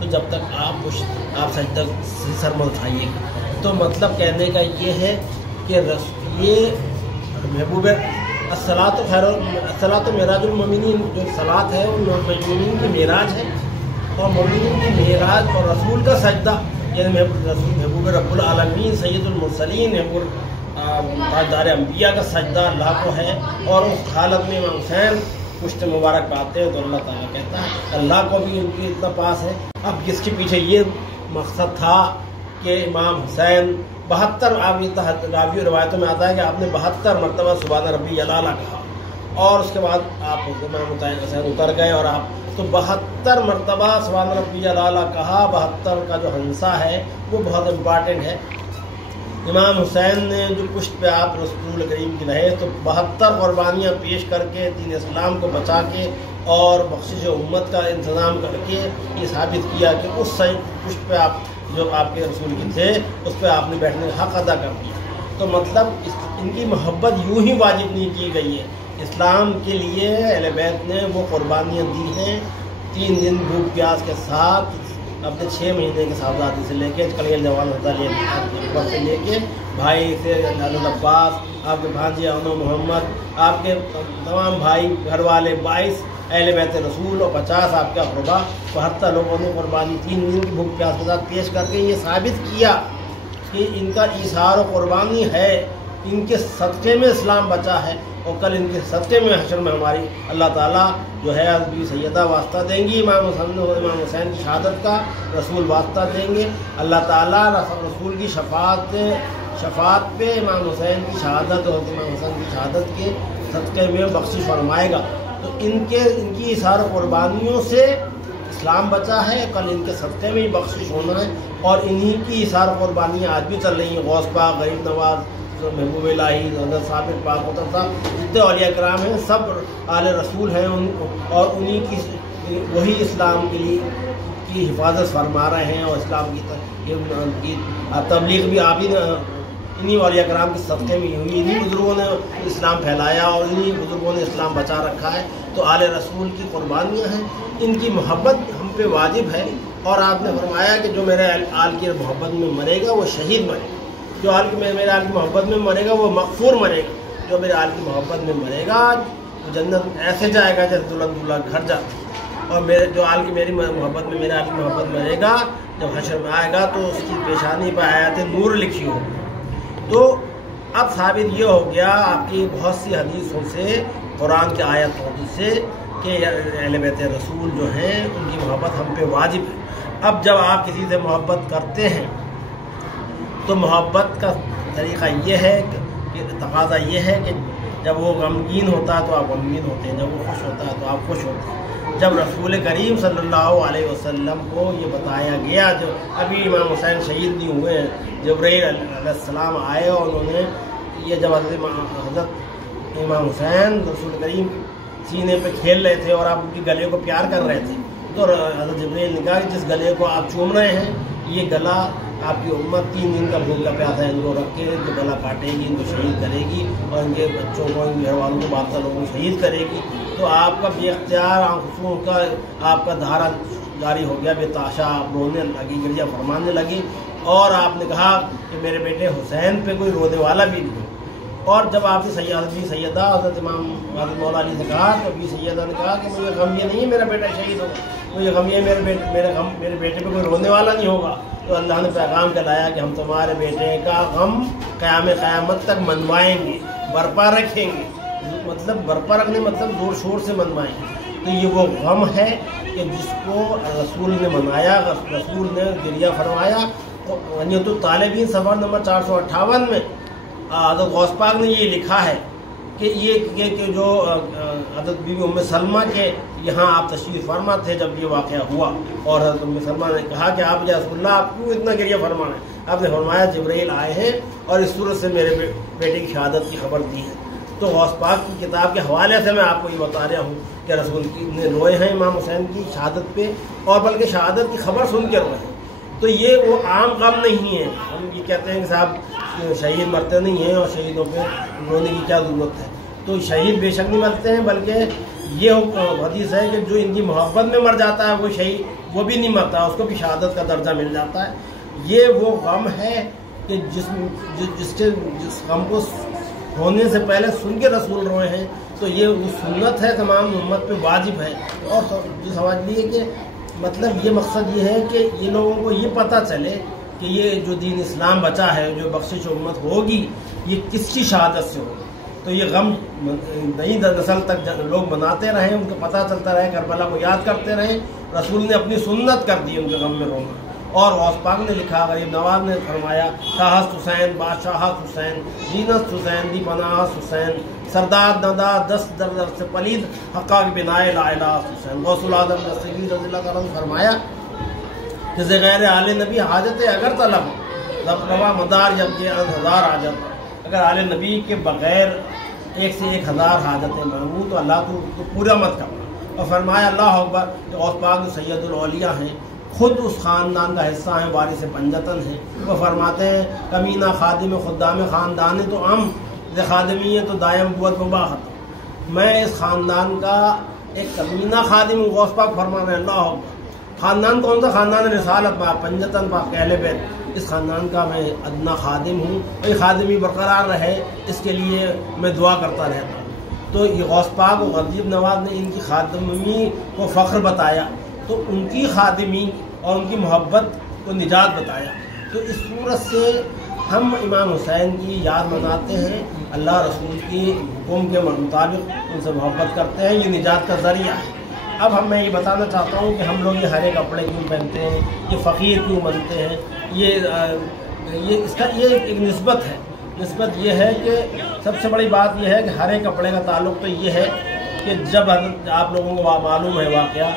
تو جب تک آپ سجدہ سر مت اٹھائیے گا۔ تو مطلب کہنے کا یہ ہے کہ یہ محبوب الصلاۃ معراج المومنین، جو صلاۃ ہے وہ مومنین کی معراج ہے، اور مومنین کی معراج اور رسول کا سجدہ یعنی محبوب رب العالمین سید المرسلین تاجدار انبیاء کا سجدہ اللہ کو ہے، اور اس حالت میں امام حسین پشت مبارک پاتے ہیں تو اللہ تعالیٰ کہتا ہے اللہ کو بھی ان کی اتنا پاس ہے۔ اب جس کے پیچھے یہ مقصد تھا کہ امام حسین 72 راوی روایتوں میں آتا ہے کہ آپ نے 72 مرتبہ سبحان ربی الاعلیٰ کہا، اور اس کے بعد آپ امام حسین اتر گئے اور آپ تو 72 مرتبہ سبحان ربی الاعلیٰ کہا۔ 72 کا جو ہنسا ہے وہ بہت امپارٹنٹ ہے۔ امام حسین نے جو پشت پہ آپ رسول کریم کی رہے تو 72 قربانیاں پیش کر کے دین اسلام کو بچا کے اور بخشش امت کا انتظام کر کے یہ ثابت کیا کہ اس پشت پہ آپ جو آپ کے رسول کی تھے اس پہ آپ نے بیٹھنے کا حق ادا کر دیا۔ تو مطلب ان کی محبت یوں ہی واجب نہیں کی گئی ہے، اسلام کے لیے اہل بیت نے وہ قربانیاں دی ہیں 3 دن بھوک پیاس کے ساتھ، اپنے 6 مہینے کے صاحبزادی سے لے کے کلیل جوان سے لے کے بھائی سے عباس، آپ کے بھانجے انو محمد، آپ کے تمام بھائی گھر والے 22 اہل بیت رسول اور 50 آپ کے اقربا، 72 لوگوں نے قربانی 3 دن کی بھوک پیاس کے ساتھ پیش کر کے یہ ثابت کیا کہ ان کا ایثار و قربانی ہے، ان کے صدقے میں اسلام بچا ہے، اور کل ان کے صدقے میں حشر میں ہماری اللہ تعالیٰ جو ہے بی سیدہ واسطہ دیں گی، امام حسین کی شہادت کا رسول واسطہ دیں گے، اللہ تعالیٰ رسول کی شفاعت پہ امام حسین کی شہادت اور امام حسین کی شہادت کے صدقے میں بخشش فرمائے گا۔ تو ان کی ایثار و قربانیوں سے اسلام بچا ہے، کل ان کے صدقے میں ہی بخشش ہونا ہے، اور انہی کی ایثار و قربانیاں آج بھی چل رہی ہیں۔ غوث پاک، غریب نواز، محبوب الہی، حضرت ثابت پاک مطلب صاحب، جتنے اولیاء کرام ہیں سب آل رسول ہیں، اور انہی کی وہی اسلام کے لیے کی حفاظت فرما رہے ہیں، اور اسلام کی تبلیغ بھی آپ ہی انہی اولیاء کرام کے صدقے میں ہوئی، انہی بزرگوں نے اسلام پھیلایا اور انہی بزرگوں نے اسلام بچا رکھا ہے۔ تو آل رسول کی قربانیاں ہیں، ان کی محبت ہم پہ واجب ہے، اور آپ نے فرمایا کہ جو میرے آل کی محبت میں مرے گا وہ شہید مرے گا، جو میرے آل کی محبت میں مرے گا وہ مغفور مرے گا، جو میرے آل کی محبت میں مرے گا وہ جنت ایسے جائے گا جیسے دلہن دولہا گھر جاتا، اور جو آل کی میری محبت میں میرے آل کی محبت میں مرے گا جب حشر میں آئے گا تو اس کی پیشانی پر آیات نور لکھی ہوگی۔ تو اب ثابت یہ ہو گیا آپ کی بہت سی حدیثوں سے، قرآن کے آیت حدیث سے، کہ اہل بیت رسول جو ہیں ان کی محبت ہم پہ واجب ہے۔ اب جب آپ کسی سے محبت کرتے ہیں تو محبت کا طریقہ یہ ہے کہ تقاضا یہ ہے کہ جب وہ غمگین ہوتا ہے تو آپ غمگین ہوتے ہیں، جب وہ خوش ہوتا ہے تو آپ خوش ہوتے ہیں۔ جب رسول کریم صلی اللہ علیہ وسلم کو یہ بتایا گیا، جو ابھی امام حسین شہید نہیں ہوئے ہیں، جبرائیل علیہ السلام آئے اور انہوں نے یہ جب حضرت امام حسین رسول کریم سینے پہ کھیل رہے تھے اور آپ ان کے گلے کو پیار کر رہے تھے، تو حضرت جبرائیل نے کہا کہ جس گلے کو آپ چوم رہے ہیں یہ گلا آپ کی امت 3 دن کا بھوکا پیاسا ہے، ان کو رکھ کے ان کو گلا کاٹے گی، ان کو شہید کرے گی، اور ان کے بچوں کو، ان گھر والوں کو، باقی لوگوں کو شہید کرے گی۔ تو آپ کا بے اختیار آنکھوں کا آپ کا دھارا جاری ہو گیا، بے تاشا آپ رونے لگی، گرجا فرمانے لگی، اور آپ نے کہا کہ میرے بیٹے حسین پہ کوئی رونے والا بھی نہیں۔ اور جب آپ سے سیدہ حضرت امام مولا علی سے کہا تو بھی سیدہ نے کہا کہ مجھے غم یہ نہیں ہے میرا بیٹا شہید ہوگا، مجھے غم یہ میرے بیٹے پہ کوئی رونے والا نہیں ہوگا۔ تو اللہ نے پیغام کہلایا کہ ہم تمہارے بیٹے کا غم قیامت تک منوائیں گے، برپا رکھیں گے، مطلب برپا رکھنے مطلب زور شور سے منوائیں گے۔ تو یہ وہ غم ہے کہ جس کو رسول نے منایا، رسول نے گریہ فرمایا۔ غنیمت الطالبین صفحہ نمبر 458 میں حضرت غوث پاک نے یہ لکھا ہے کہ یہ جو حضرت بی بی ام سلمہ کے یہاں آپ تشریف فرما تھے جب یہ واقعہ ہوا، اور حضرت ام سلمہ نے کہا کہ آپ یا رسول اللہ آپ کیوں اتنا گریہ فرما رہے ہیں؟ آپ نے فرمایا جبرائیل آئے ہیں اور اس صورت سے میرے بیٹے کی شہادت کی خبر دی ہے۔ تو غوث پاک کی کتاب کے حوالے سے میں آپ کو یہ بتا رہا ہوں کہ رسول نے روئے ہیں امام حسین کی شہادت پہ، اور بلکہ شہادت کی خبر سن کے روئے ہیں۔ تو یہ وہ عام غم نہیں ہے، ہم یہ کہتے ہیں کہ صاحب شہید مرتے نہیں ہیں اور شہیدوں پہ رونے کی کیا ضرورت ہے۔ تو شہید بے شک نہیں مرتے ہیں، بلکہ یہ حدیث ہے کہ جو ان کی محبت میں مر جاتا ہے وہ شہید، وہ بھی نہیں مرتا، اس کو بھی شہادت کا درجہ مل جاتا ہے۔ یہ وہ غم ہے کہ جس غم کو ہونے سے پہلے سن کے رسول روئے ہیں، تو یہ وہ سنت ہے، تمام امت پہ واجب ہے۔ اور جو سمجھ لیے کہ مطلب یہ مقصد یہ ہے کہ یہ لوگوں کو یہ پتہ چلے کہ یہ جو دین اسلام بچا ہے، جو بخشش امت ہوگی، یہ کس کی شہادت سے ہوگی۔ تو یہ غم نئی نسل تک لوگ مناتے رہیں، ان کو پتہ چلتا رہے، کربلا کو یاد کرتے رہیں۔ رسول نے اپنی سنت کر دی ان کے غم میں رونا۔ اور غوث پاک نے لکھا، غریب نواز نے فرمایا، شاہست حسین بادشاہت حسین، زینت حسین دی پناہ حسین، سردار ندا دست در در سے پلید حقا کی بنائے لا الہ حسین۔ غوث العظم دستگیر رضی اللہ تعالیٰ نے فرمایا کہ غیر آل نبی حاجت اگر طلب روا مدار جب کے ہزار حاجت، اگر آل نبی کے بغیر ایک سے 1000 حاجتیں مانگوں تو اللہ تو پورا مت کرنا۔ اور فرمایا اللہ اکبر کہ غوث پاک سید الاولیاء ہیں، خود اس خاندان کا حصہ ہیں، وارث پنجتن ہیں۔ وہ فرماتے ہیں کمینہ خادم خدام خاندان تو عام خادمی ہے تو دائم قوت مباحت، میں اس خاندان کا ایک کمینہ خادم ہوں۔ غوث پاک فرما رہے ہیں اللہ اکبر۔ خاندان کون سا؟ خاندان رسالت با پنجتن با اہل بیت، اس خاندان کا میں ادنا خادم ہوں، یہ خادمی برقرار رہے اس کے لیے میں دعا کرتا رہتا ہوں۔ تو یہ غوث پاک و غریب نواز نے ان کی خادمی کو فخر بتایا، تو ان کی خادمی اور ان کی محبت کو نجات بتایا۔ تو اس صورت سے ہم امام حسین کی یاد مناتے ہیں، اللہ رسول کی حکم کے مطابق ان سے محبت کرتے ہیں، یہ نجات کا ذریعہ ہے۔ اب میں یہ بتانا چاہتا ہوں کہ ہم لوگ یہ ہرے کپڑے کیوں پہنتے ہیں، یہ فقیر کیوں بنتے ہیں، یہ اس کا یہ ایک نسبت ہے۔ نسبت یہ ہے کہ سب سے بڑی بات یہ ہے کہ ہرے کپڑے کا تعلق تو یہ ہے کہ جب آپ لوگوں کو معلوم ہے واقعہ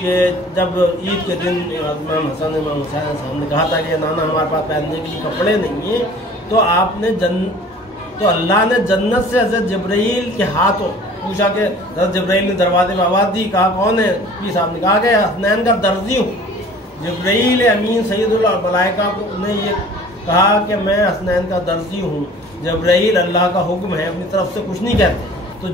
کہ جب عید کے دن امام حسن امام حسین صاحب نے کہا تھا کہ نانا ہمارے پاس پہننے کے لیے کپڑے نہیں ہیں، تو آپ نے تو اللہ نے جنت سے حضرت جبرائیل کے ہاتھوں پوچھا کہ حضرت جبرائیل نے دروازے میں آواز دی، کہا کون ہے؟ پیر صاحب نے کہا کہ حسنین کا درزی ہوں۔ جبرائیل امین سید الملائکہ کو نے یہ کہا کہ میں حسنین کا درزی ہوں، جبرائیل اللہ کا حکم ہے، اپنی طرف سے کچھ نہیں کہتے۔ تو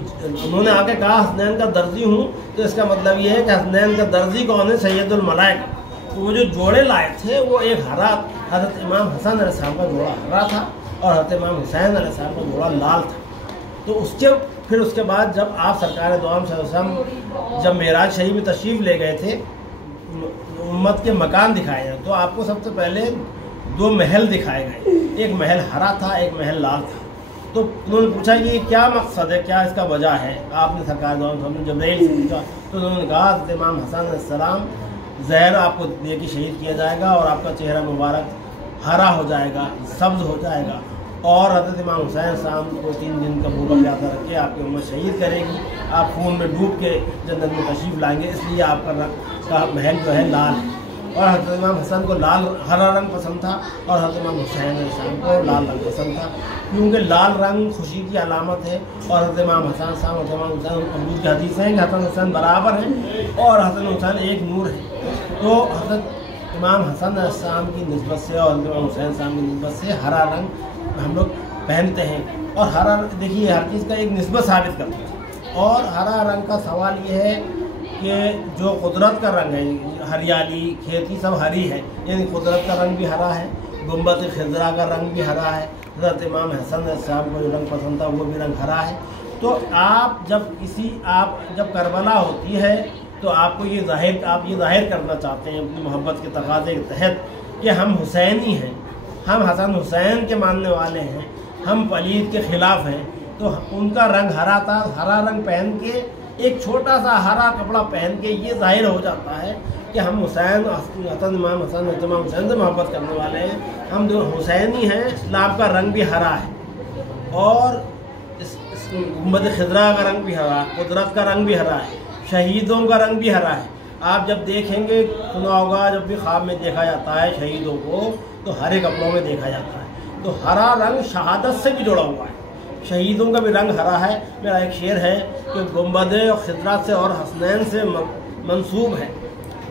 انہوں نے آگے کہا حسنین کا درزی ہوں، تو اس کا مطلب یہ ہے کہ حسنین کا درزی کون ہے؟ سید الملائکہ۔ تو وہ جو جوڑے لائے تھے وہ ایک ہرا، حضرت امام حسن علیہ السلام کا جوڑا ہرا تھا اور حضرت امام حسین علیہ السلام کا جوڑا لال تھا۔ تو پھر اس کے بعد جب آپ سرکار دو عالم صلی اللہ علیہ وسلم جب معراج شریف میں تشریف لے گئے تھے، امت کے مکان دکھائے ہیں، تو آپ کو سب سے پہلے 2 محل دکھائے گئے، ایک محل ہرا تھا، ایک محل لال تھا۔ تو انہوں نے پوچھا کہ یہ کیا مقصد ہے، کیا اس کا وجہ ہے؟ آپ نے سرکار دو عالم صلی اللہ علیہ وسلم جبرائیل سے پوچھا، تو انہوں نے کہا حضرت امام حسن علیہ السلام زہر آپ کو دے کے شہید کیا جائے گا اور آپ کا چہرہ مبارک ہرا ہو جائے گا، سبز ہو جائے گا، اور حضرت امام حسین صاحب کو 3 دن کا بھوکا پیاسا رکھ کے آپ کی امت شہید کرے گی، آپ خون میں ڈوب کے جنت میں تشریف لائیں گے، اس لیے آپ کا محل جو ہے لال ہے۔ اور حضرت امام حسن کو ہرا رنگ پسند تھا اور حضرت امام حسین علیہ السلام کو لال رنگ پسند تھا، کیونکہ لال رنگ خوشی کی علامت ہے۔ اور حضرت امام حسن صاحب اور حضرت امام حسین ابو کی حدیث ہیں کہ حسن حسین برابر ہیں اور حسن حسین ایک نور ہے۔ تو حضرت امام حسن علیہ السلام کی نسبت سے اور حضرت امام حسین صاحب کی نسبت سے ہرا رنگ ہم لوگ پہنتے ہیں، اور ہرا دیکھیے ہر چیز کا ایک نسبت ثابت کرتا ہے۔ اور ہرا رنگ کا سوال یہ ہے کہ جو قدرت کا رنگ ہے، ہریالی کھیتی سب ہری ہے، یعنی قدرت کا رنگ بھی ہرا ہے، گنبد خضرا کا رنگ بھی ہرا ہے، حضرت امام حسن علیہ السلام کو جو رنگ پسند تھا وہ بھی رنگ ہرا ہے۔ تو آپ جب کربلا ہوتی ہے تو آپ یہ ظاہر کرنا چاہتے ہیں اپنی محبت کے تقاضے کے تحت کہ ہم حسینی ہیں، ہم حسن حسین کے ماننے والے ہیں، ہم پلید کے خلاف ہیں۔ تو ان کا رنگ ہرا تھا، ہرا رنگ پہن کے ایک چھوٹا سا ہرا کپڑا پہن کے یہ ظاہر ہو جاتا ہے کہ ہم امام حسن سے محبت کرنے والے ہیں، ہم جو حسینی ہیں۔ اسلام کا رنگ بھی ہرا ہے اور اس گنبد خضرا کا رنگ بھی ہرا ہے، قدرت کا رنگ بھی ہرا ہے، شہیدوں کا رنگ بھی ہرا ہے۔ آپ جب دیکھیں گے، سنا ہوگا، جب بھی خواب میں دیکھا جاتا ہے شہیدوں کو تو ہرے کپڑوں میں دیکھا جاتا ہے۔ تو ہرا رنگ شہادت سے بھی جڑا ہوا ہے، شہیدوں کا بھی رنگ ہرا ہے۔ میرا ایک شعر ہے کہ گنبد خضرا سے اور حسنین سے منسوب ہے،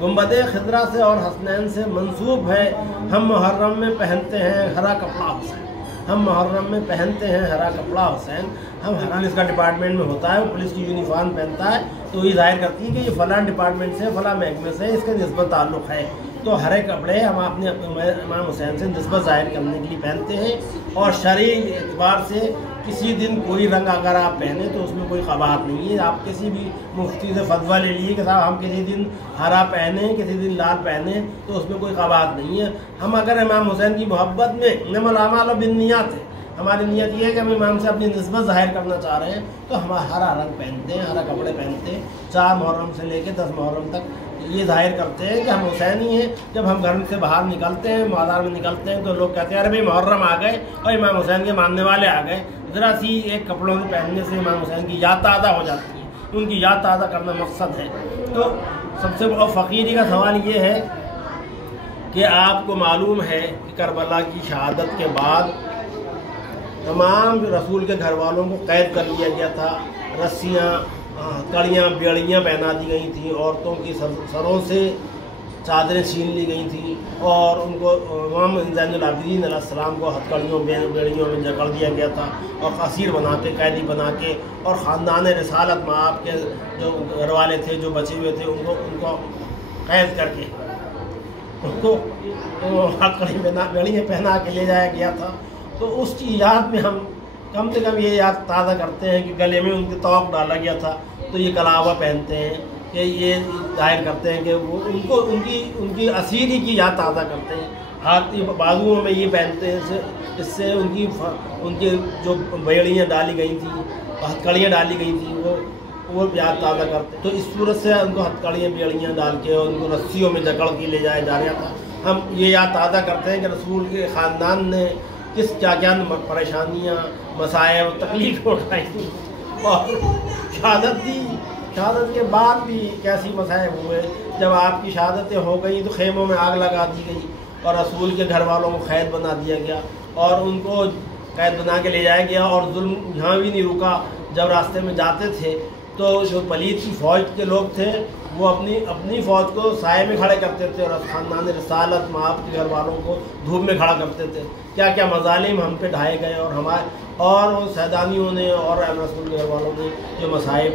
گنبد خضرا سے اور حسنین سے منسوب ہے، ہم محرم میں پہنتے ہیں ہرا کپڑا حسین۔ ہم محرم میں پہنتے ہیں ہرا کپڑا حسین، ہم ہرا اس کا ڈپارٹمنٹ میں ہوتا ہے، وہ پولیس کی یونیفارم پہنتا ہے تو یہ ظاہر کرتی ہے کہ یہ فلاں ڈپارٹمنٹ سے فلاں محکمے سے اس کا نسبت تعلق ہے، تو ہرے کپڑے ہم اپنے امام حسین سے نسبت ظاہر کرنے کے لیے پہنتے ہیں۔ اور شرعی اعتبار سے کسی دن کوئی رنگ اگر آپ پہنیں تو اس میں کوئی قباحت نہیں ہے، آپ کسی بھی مفتی سے فتویٰ لے لیے کہ صاحب ہم کسی دن ہرا پہنیں کسی دن لال پہنیں تو اس میں کوئی قباحت نہیں ہے۔ ہم اگر امام حسین کی محبت میں انما الاعمال بالنیات ہے، ہماری نیت یہ ہے کہ ہم امام سے اپنی نسبت ظاہر کرنا چاہ رہے ہیں تو ہم ہرا رنگ پہنتے ہیں، ہرا کپڑے پہنتے ہیں، 4 محرم سے لے کے 10 محرم تک یہ ظاہر کرتے ہیں کہ ہم حسینی ہیں۔ جب ہم گھر سے باہر نکلتے ہیں، بازار میں نکلتے ہیں تو لوگ کہتے ہیں ارے بھائی محرم آ گئے اور امام حسین کے ماننے والے آ گئے، ذرا سی ایک کپڑوں کے پہننے سے امام حسین کی یاد تازہ ہو جاتی ہے، ان کی یاد تازہ کرنا مقصد ہے۔ تو سب سے بڑا فقیری کا سوال یہ ہے کہ آپ کو معلوم ہے کہ کربلا کی شہادت کے بعد تمام رسول کے گھر والوں کو قید کر لیا گیا تھا، رسیاں کڑیاں بیڑیاں پہنا دی گئی تھیں، عورتوں کی سروں سے چادریں چھین لی گئی تھیں اور ان کو امام زین العابدین علیہ السلام کو ہتھکڑیوں بیڑیوں میں جکڑ دیا گیا تھا اور اسیر بنا کے قیدی بنا کے، اور خاندان رسالت میں آپ کے جو گھر والے تھے جو بچے ہوئے تھے ان کو قید کر کے ان کو ہتھکڑی بیڑیاں پہنا کے لے جایا گیا تھا۔ تو اس کی یاد میں ہم کم سے کم یہ یاد تازہ کرتے ہیں کہ گلے میں ان کے طوق ڈالا گیا تھا تو یہ کلاوہ پہنتے ہیں کہ یہ ظاہر کرتے ہیں کہ وہ ان کی اسیری کی یاد تازہ کرتے ہیں، ہاتھ بازوؤں میں یہ پہنتے ہیں، اس سے ان کی جو بیڑیاں ڈالی گئی تھیں، ہتھکڑیاں ڈالی گئی تھیں وہ یاد تازہ کرتے ہیں۔ تو اس صورت سے ان کو ہتھکڑیاں بیڑیاں ڈال کے اور ان کو رسیوں میں جکڑ کے لے جایا جا رہا تھا۔ ہم یہ یاد تازہ کرتے ہیں کہ رسول کے خاندان نے کس کیا پریشانیاں مسائل تکلیف اٹھائی اور شہادت دی، شہادت کے بعد بھی کیسی مسائل ہوئے۔ جب آپ کی شہادتیں ہو گئی تو خیموں میں آگ لگا دی گئی اور رسول کے گھر والوں کو قید بنا دیا گیا اور ان کو قید بنا کے لے جایا گیا، اور ظلم یہاں بھی نہیں رکا۔ جب راستے میں جاتے تھے تو جو پلیت کی فوج کے لوگ تھے وہ اپنی فوج کو سائے میں کھڑے کرتے تھے اور خاندان رسالت آپ کے گھر والوں کو دھوپ میں کھڑا کرتے تھے۔ کیا کیا مظالم ہم پہ ڈھائے گئے اور وہ سیدانیوں نے اور رسول کے گھر والوں نے جو مصائب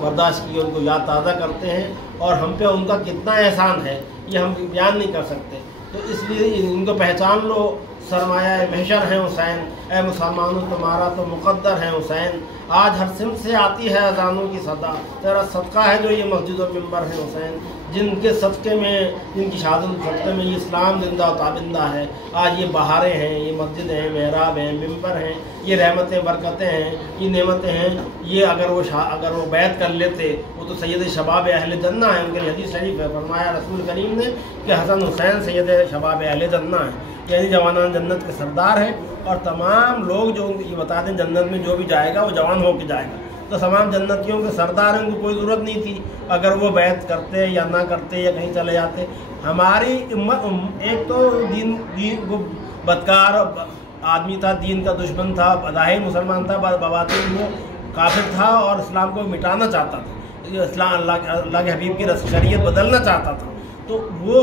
برداشت کیے ان کو یاد تازہ کرتے ہیں، اور ہم پہ ان کا کتنا احسان ہے یہ ہم بیان نہیں کر سکتے۔ تو اس لیے ان کو پہچان لو، سرمایہ محشر ہیں حسین، اے مسلمانوں تمہارا تو مقدر ہے حسین، آج ہر سمت سے آتی ہے اذانوں کی صدا، تیرا صدقہ ہے جو یہ مسجد و منبر ہے حسین، جن کے صدقے میں جن کی شہادت صدقے میں یہ اسلام زندہ و تابندہ ہے۔ آج یہ بہاریں ہیں، یہ مسجد ہیں، محراب ہیں، منبر ہیں، یہ رحمتیں برکتیں ہیں، یہ نعمتیں ہیں۔ یہ اگر وہ بیعت کر لیتے وہ تو سید شباب اہل جنہ ہیں، ان کے حدیث شریف ہے، فرمایا رسول کریم نے کہ حسن حسین سید شباب اہل جنہ ہیں، یعنی جوانان جنت کے سردار ہیں، اور تمام لوگ جو یہ بتا دیں جنت میں جو بھی جائے گا وہ جوان ہو کے جائے گا، تو تمام جنتیوں کے سردار ہیں، ان کو کوئی ضرورت نہیں تھی اگر وہ بیعت کرتے یا نہ کرتے یا کہیں چلے جاتے۔ ہماری ایک تو دین کو بدکار آدمی تھا، دین کا دشمن تھا، بظاہر مسلمان تھا، بباطن وہ کافر تھا اور اسلام کو مٹانا چاہتا تھا، اسلام اللہ کے حبیب کی شریعت بدلنا چاہتا تھا۔ تو وہ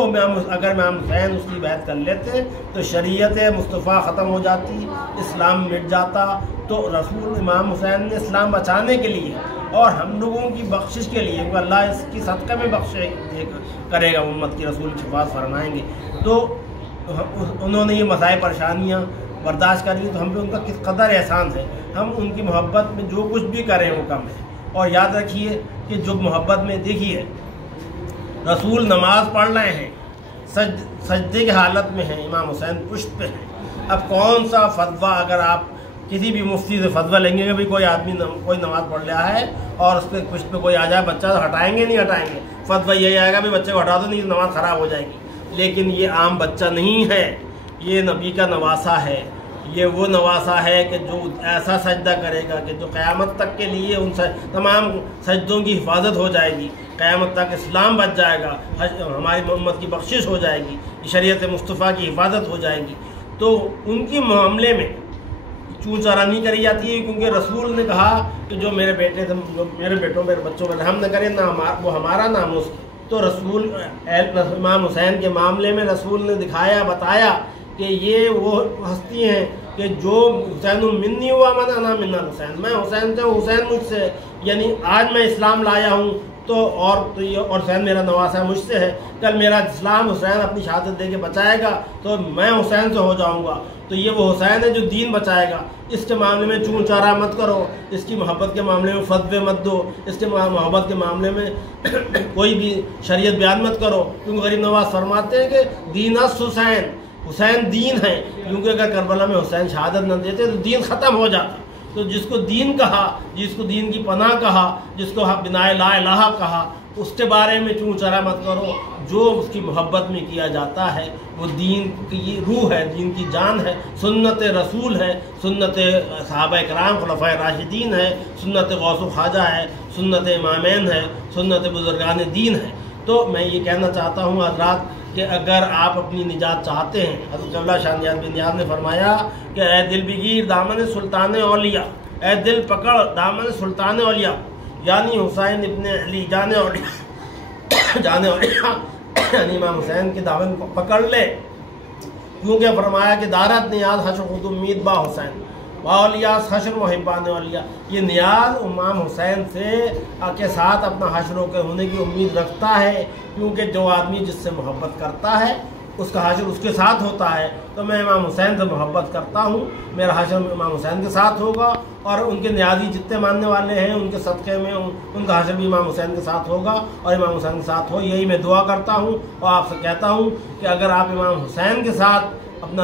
اگر امام حسین اس کی بیعت کر لیتے تو شریعت مصطفیٰ ختم ہو جاتی، اسلام مٹ جاتا۔ تو رسول امام حسین نے اسلام بچانے کے لیے اور ہم لوگوں کی بخشش کے لیے، کیونکہ اللہ اس کی صدقے میں بخش کرے گا، امت کی رسول شفاعت فرمائیں گے، تو انہوں نے یہ مسائل پریشانیاں برداشت کری، تو ہم پہ ان کا کس قدر احسان ہے۔ ہم ان کی محبت میں جو کچھ بھی کریں وہ کم ہے، اور یاد رکھیے کہ جو محبت میں دیکھیے رسول نماز پڑھ رہے ہیں، سجدے کی حالت میں ہیں، امام حسین پشت پہ ہیں۔ اب کون سا فتویٰ اگر آپ کسی بھی مفتی سے فتویٰ لیں گے کہ بھائی کوئی آدمی کوئی نماز پڑھ رہا ہے اور اس پہ پشت پہ کوئی آ جائے بچہ، تو ہٹائیں گے نہیں ہٹائیں گے، فتویٰ یہی آئے گا بھائی بچے کو ہٹا دو نہیں نماز خراب ہو جائے گی۔ لیکن یہ عام بچہ نہیں ہے، یہ نبی کا نواسا ہے، یہ وہ نواسا ہے کہ جو ایسا سجدہ کرے گا کہ جو قیامت تک کے لیے ان تمام سجدوں کی حفاظت ہو جائے گی، قیامت تک اسلام بچ جائے گا، ہماری امت کی بخشش ہو جائے گی، شریعت مصطفیٰ کی حفاظت ہو جائے گی۔ تو ان کے معاملے میں چون چارہ نہیں کری جاتی ہے، کیونکہ رسول نے کہا کہ جو میرے بیٹے میرے بیٹوں میرے بچوں پر رحم نہ کرے نہ وہ ہمارا نام اس کی۔ تو رسول امام حسین کے معاملے میں رسول نے دکھایا بتایا کہ یہ وہ ہستی ہیں کہ جو حسین منی ہوا من انا من الحسین، میں حسین سے ہوں، حسین مجھ سے، یعنی آج میں اسلام لایا ہوں تو اور حسین میرا نواسا مجھ سے ہے، کل میرا اسلام حسین اپنی شہادت دے کے بچائے گا تو میں حسین سے ہو جاؤں گا، تو یہ وہ حسین ہے جو دین بچائے گا۔ اس کے معاملے میں چون چارہ مت کرو، اس کی محبت کے معاملے میں فتوے مت دو، اس کے محبت کے معاملے میں کوئی بھی شریعت بیان مت کرو، کیونکہ غریب نواز فرماتے ہیں کہ دین اس حسین، حسین دین ہے، کیونکہ اگر کربلا میں حسین شہادت نہ دیتے تو دین ختم ہو جاتا۔ تو جس کو دین کہا، جس کو دین کی پناہ کہا، جس کو بنائے لا الہ کہا، اس کے بارے میں چون چرا مت کرو۔ جو اس کی محبت میں کیا جاتا ہے وہ دین کی روح ہے، دین کی جان ہے، سنت رسول ہے، سنت صحابہ کرام خلفائے راشدین ہے، سنت غوث و خواجہ ہے، سنت امامین ہے، سنت بزرگان دین ہے۔ تو میں یہ کہنا چاہتا ہوں حضرات کہ اگر آپ اپنی نجات چاہتے ہیں، حضرت اللہ شاہ نیاز بن نیاز نے فرمایا کہ اے دل بگیر دامن سلطان اولیاء، اے دل پکڑ دامن سلطان اولیاء، یعنی حسین ابن علی جان اولیاء، جان اولیاء یعنی امام حسین کے دامن کو پکڑ لے، کیونکہ فرمایا کہ دارت نیاز حشر خود امید با حسین با اولیاء حشر محبان اولیاء، یہ نیاز امام حسین سے کے ساتھ اپنا حشر کے ہونے کی امید رکھتا ہے، کیونکہ جو آدمی جس سے محبت کرتا ہے اس کا حشر اس کے ساتھ ہوتا ہے۔ تو میں امام حسین سے محبت کرتا ہوں، میرا حشر امام حسین کے ساتھ ہوگا، اور ان کے نیازی جتنے ماننے والے ہیں ان کے صدقے میں ان کا حشر بھی امام حسین کے ساتھ ہوگا اور امام حسین کے ساتھ ہو، یہی میں دعا کرتا ہوں اور آپ سے کہتا ہوں کہ اگر آپ امام حسین کے ساتھ اپنا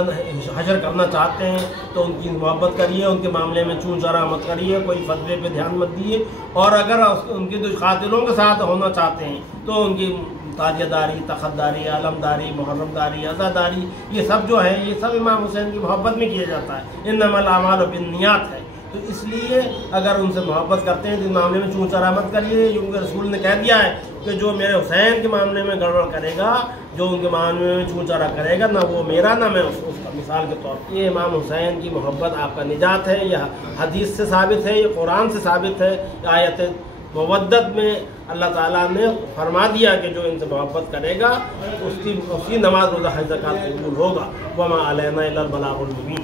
حشر کرنا چاہتے ہیں تو ان کی محبت کریے، ان کے معاملے میں چون چرا مت کریے، کوئی فتوے پہ دھیان مت دیے، اور اگر ان کے قاتلوں کے ساتھ ہونا چاہتے ہیں تو ان کی تاجیہ داری، تخت داری، علم داری، محرم داری، عزاداری، یہ سب جو ہے یہ سب امام حسین کی محبت میں کیا جاتا ہے، انما الاعمال بالنیات ہے۔ تو اس لیے اگر ان سے محبت کرتے ہیں تو اس معاملے میں چون چرا مت کریے، کیونکہ رسول نے کہہ دیا ہے کہ جو میرے حسین کے معاملے میں گڑبڑ کرے گا، جو ان کے معاملے میں چون چرا کرے گا، نہ وہ میرا نہ میں اس کا، مثال کے طور پر یہ امام حسین کی محبت آپ کا نجات ہے، یہ حدیث سے ثابت ہے، یہ قرآن سے ثابت ہے، آیت مودت میں اللہ تعالیٰ نے فرما دیا کہ جو ان سے محبت کرے گا اس کی نماز روزہ حج زکوٰۃ قبول ہوگا۔ وما علینا الا البلاغ المبین۔